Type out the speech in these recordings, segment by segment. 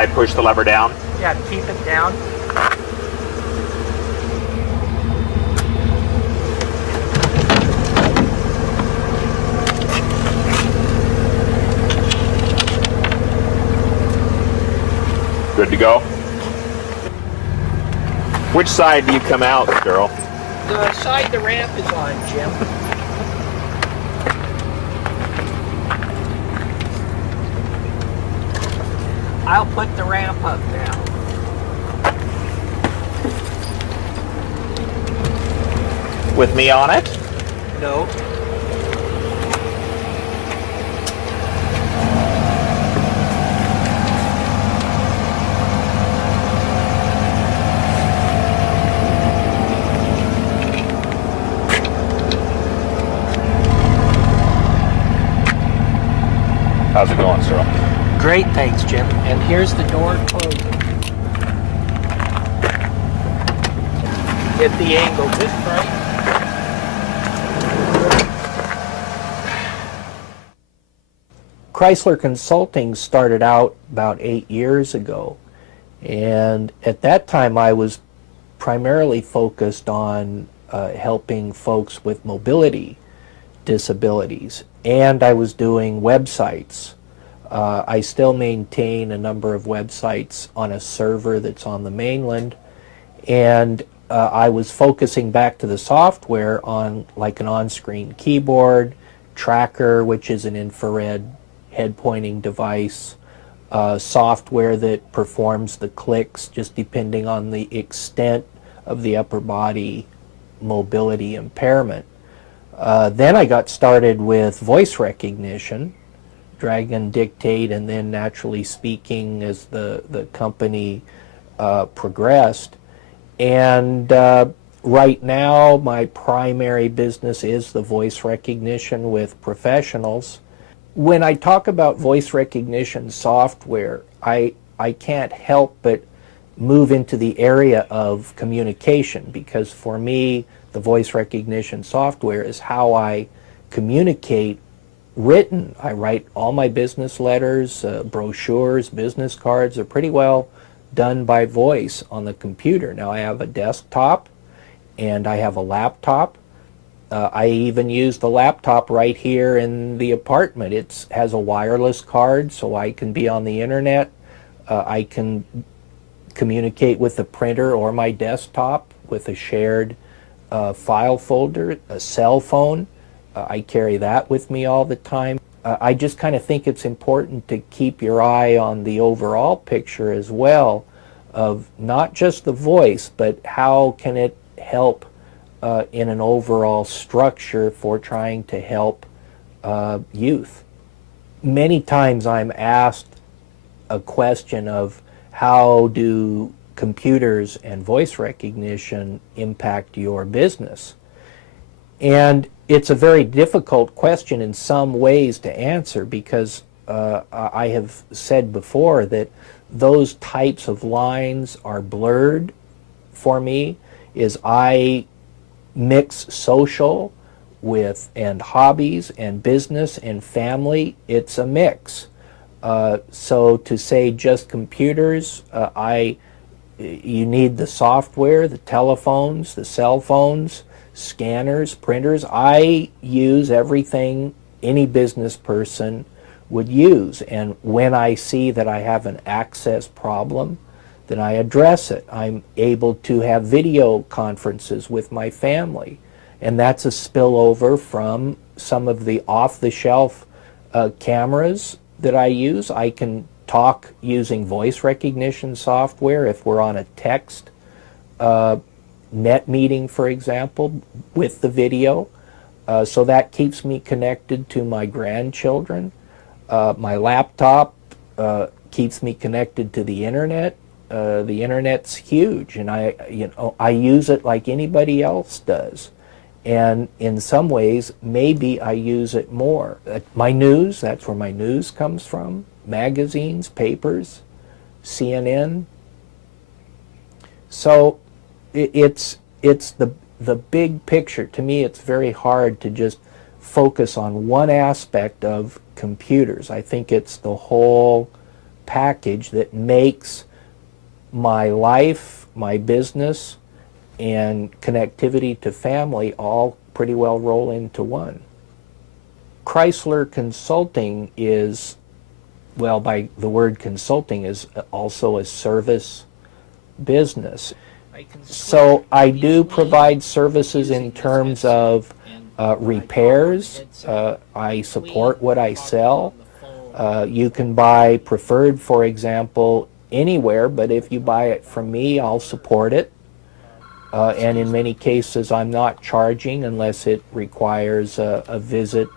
I push the lever down? Yeah, keep it down. Good to go? Which side do you come out, Daryl? The side the ramp is on, Jim. I'll put the ramp up now. With me on it? No. How's it going, Daryl? Great, thanks, Jim. And here's the door closing. Get the angle just right. Chrysler Consulting started out about 8 years ago, and at that time I was primarily focused on helping folks with mobility disabilities, and I was doing websites. I still maintain a number of websites on a server that's on the mainland, and I was focusing back to the software on like an on-screen keyboard, tracker, which is an infrared head-pointing device, software that performs the clicks just depending on the extent of the upper body mobility impairment. Then I got started with voice recognition, Dragon Dictate, and then Naturally Speaking as the company progressed. And right now my primary business is the voice recognition with professionals. When I talk about voice recognition software, I can't help but move into the area of communication, because for me the voice recognition software is how I communicate written. I write all my business letters, brochures, business cards are pretty well done by voice on the computer. Now I have a desktop and I have a laptop. I even use the laptop right here in the apartment. It has a wireless card so I can be on the internet. I can communicate with the printer or my desktop with a shared file folder, a cell phone. I carry that with me all the time. I just kind of think it's important to keep your eye on the overall picture as well of not just the voice, but how can it help in an overall structure for trying to help youth. Many times I'm asked a question of how do computers and voice recognition impact your business? And it's a very difficult question in some ways to answer, because I have said before that those types of lines are blurred for me. Is I mix social with and hobbies and business and family. It's a mix. So to say just computers, you need the software, the telephones, the cell phones, scanners, printers. I use everything any business person would use, and when I see that I have an access problem, then I address it. I'm able to have video conferences with my family, and that's a spillover from some of the off-the-shelf cameras that I use. I can talk using voice recognition software if we're on a text net meeting, for example, with the video. So that keeps me connected to my grandchildren. My laptop keeps me connected to the internet. The internet's huge, and I use it like anybody else does. And in some ways, maybe I use it more. My news, that's where my news comes from. Magazines, papers, CNN. So it's the big picture. To me, it's very hard to just focus on one aspect of computers. I think it's the whole package that makes my life, my business, and connectivity to family all pretty well roll into one. Chrysler Consulting is, well, by the word consulting, is also a service business. So I do provide services in terms of repairs. I support what I sell. You can buy Preferred, for example, anywhere, but if you buy it from me, I'll support it. And in many cases, I'm not charging unless it requires a visit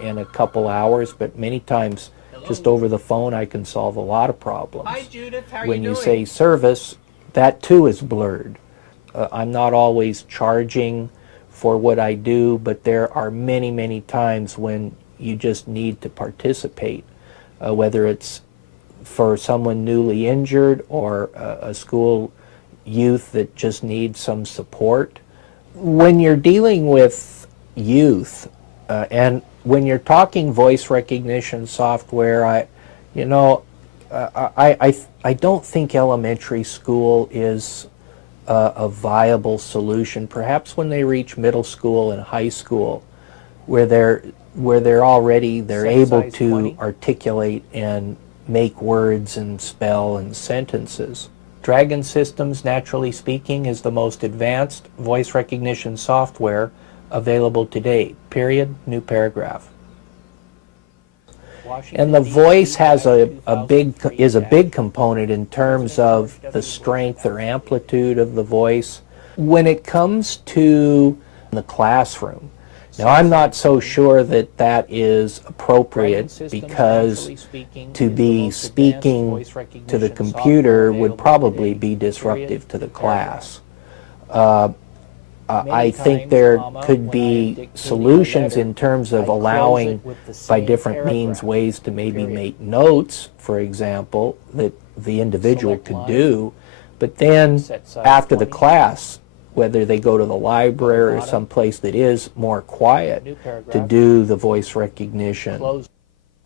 in a couple hours, but many times just over the phone I can solve a lot of problems. Hi Judith, how are When you you doing? say service, that too is blurred. I'm not always charging for what I do, but there are many, many times when you just need to participate, whether it's for someone newly injured or a school youth that just needs some support. When you're dealing with youth, and when you're talking voice recognition software, I don't think elementary school is a viable solution. Perhaps when they reach middle school and high school, where they're able to articulate and make words and spell and sentences. Dragon Systems, naturally speaking, is the most advanced voice recognition software available today. Period. New paragraph. And the voice has a big component in terms of the strength or amplitude of the voice. When it comes to the classroom, now I'm not so sure that that is appropriate, because to be speaking to the computer would probably be disruptive to the class. I think there could be solutions in terms of allowing, by different means, ways to maybe make notes, for example, that the individual could do, but then after the class, whether they go to the library or someplace that is more quiet, to do the voice recognition.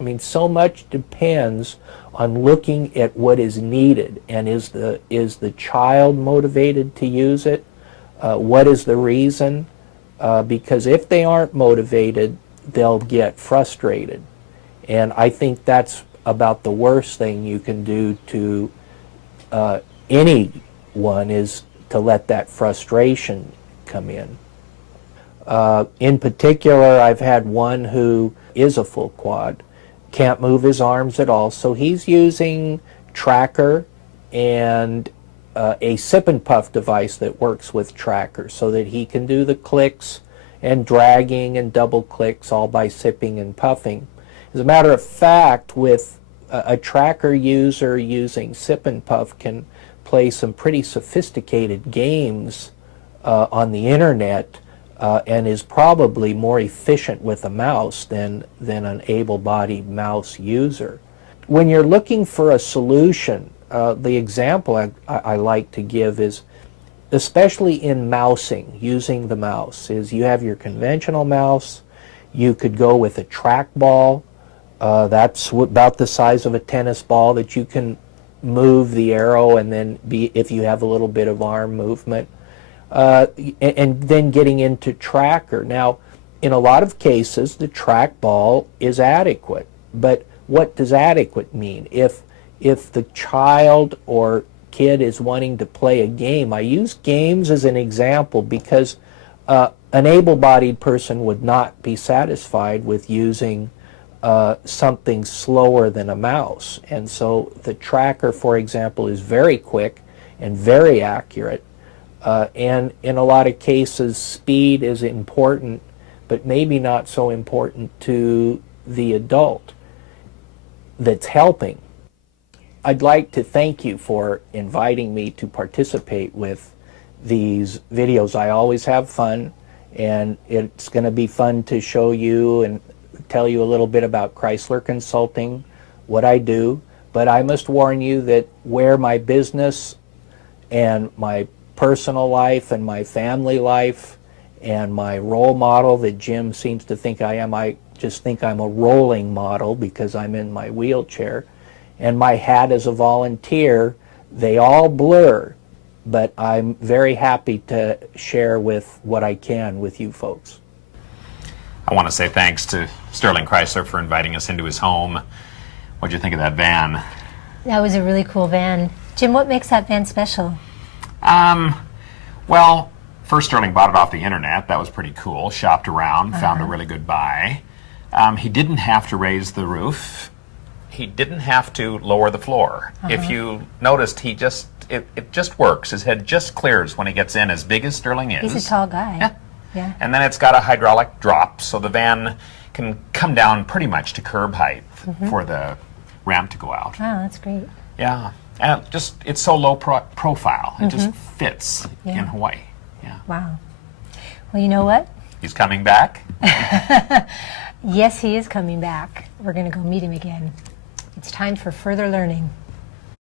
I mean, so much depends on looking at what is needed, and is the child motivated to use it? What is the reason? Because if they aren't motivated, they'll get frustrated. And I think that's about the worst thing you can do to anyone, is to let that frustration come in. In particular, I've had one who is a full quad, can't move his arms at all, so he's using Tracker and a sip and puff device that works with Tracker, so that he can do the clicks and dragging and double clicks all by sipping and puffing. As a matter of fact, with a Tracker user using sip and puff can play some pretty sophisticated games on the internet, and is probably more efficient with a mouse than an able-bodied mouse user. When you're looking for a solution, the example I like to give is, especially in mousing, using the mouse, is you have your conventional mouse. You could go with a trackball. That's about the size of a tennis ball, that you can move the arrow and then if you have a little bit of arm movement. And then getting into Tracker. Now, in a lot of cases, the trackball is adequate. But what does adequate mean? If the child or kid is wanting to play a game, I use games as an example because an able-bodied person would not be satisfied with using something slower than a mouse. And so the Tracker, for example, is very quick and very accurate. And in a lot of cases, speed is important, but maybe not so important to the adult that's helping. I'd like to thank you for inviting me to participate with these videos. I always have fun, and it's going to be fun to show you and tell you a little bit about Chrysler Consulting, what I do. But I must warn you that where my business and my personal life and my family life and my role model that Jim seems to think I am, I just think I'm a rolling model because I'm in my wheelchair. and my hat as a volunteer, they all blur, but I'm very happy to share with what I can with you folks. I want to say thanks to Sterling Chrysler for inviting us into his home. What'd you think of that van? That was a really cool van. Jim, what makes that van special? Well, first Sterling bought it off the internet. That was pretty cool. Shopped around, found a really good buy. He didn't have to raise the roof. He didn't have to lower the floor. If you noticed, it just works. His head just clears when he gets in, as big as Sterling is. He's a tall guy. Yeah. Yeah. And then it's got a hydraulic drop, so the van can come down pretty much to curb height for the ramp to go out. Wow, that's great. Yeah. And it's so low profile. It just fits in Hawaii. Yeah. Wow. Well, you know what? He's coming back. Yes, he is coming back. We're going to go meet him again. It's time for further learning.